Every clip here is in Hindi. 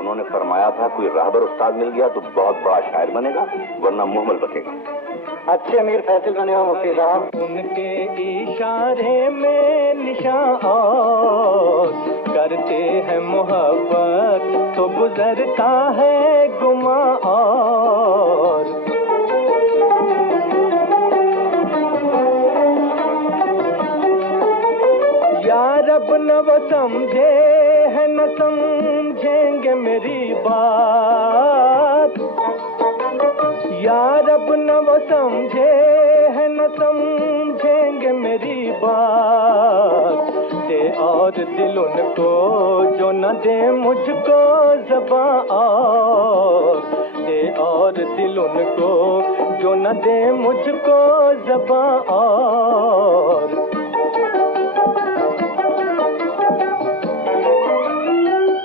उन्होंने फरमाया था कोई राहबर उस्ताद मिल गया तो बहुत बड़ा शायर बनेगा, वरना मुहम्मल बचेगा। अच्छे अमीर फैसल बने हो मुफ्ती साहब। उनके इशारे में निशान और करते हैं मोहब्बत तो गुजरता है गुमा और यार अब न वो समझे है न समझेंगे मेरी बात, यार अब न वो समझे है न समझेंगे मेरी बात। दे और दिल उनको जो न दे मुझको ज़बां और, दे और दिल उनको जो न दे मुझको ज़बां और।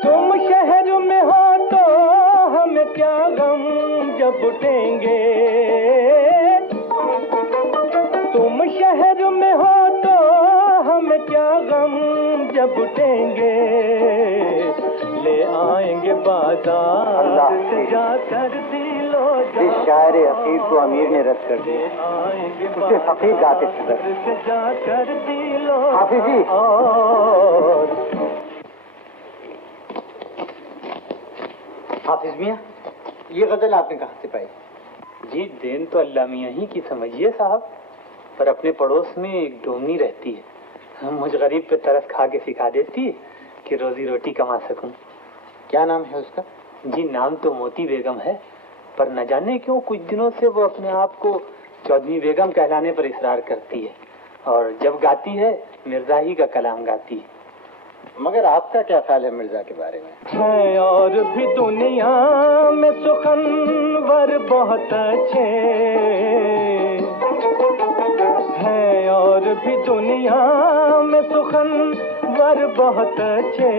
तुम शहर में हो तो हमें क्या गम जब उठेंगे, तुम शहर में हो तो हमें क्या गम जब उठेंगे। ले आएंगे बाजार से जाकर दिलो इस शायर हकीर को अमीर ने रद्द कर दिया, उसे फकीर गाते थे। जाकर दिलो हाफिज जी। और हाफिज मियाँ, ये गजल आपने कहाँ से पाई? जी देन तो अल्लाह मियाँ ही की समझिए साहब, पर अपने पड़ोस में एक डोमनी रहती है, मुझ गरीब पे तरस खा के सिखा देती है कि रोजी रोटी कमा सकूं। क्या नाम है उसका? जी नाम तो मोती बेगम है, पर न जाने क्यों कुछ दिनों से वो अपने आप को चौधरी बेगम कहलाने पर इसरार करती है, और जब गाती है मिर्जा ही का कलाम गाती है। मगर आपका क्या ख्याल है मिर्जा के बारे में? है और भी दुनिया में सुखनवर बहुत अच्छे हैं, और भी दुनिया में सुखनवर बहुत अच्छे।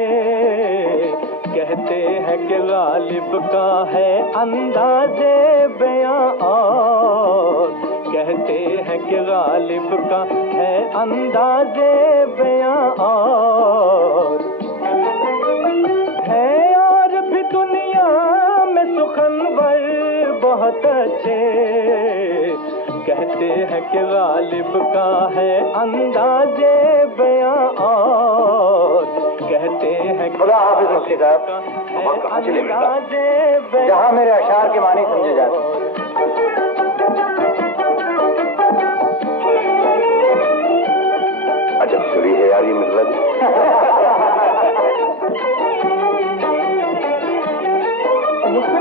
कहते हैं कि गालिब का है अंदाज़े बयां और, कहते हैं कि गालिब का है अंदाज़े बयां और। है और भी दुनिया में सुखनवर बहुत अच्छे, कहते हैं कि गालिब का है अंदाज़े बयां और, कहते हैं कि खुदा हाफिज मुफ्ती साहब, जहाँ मेरे अशार के मानी समझे जाते हैं। अजब सुरी है यार ये मिर्जा जी। मुझसे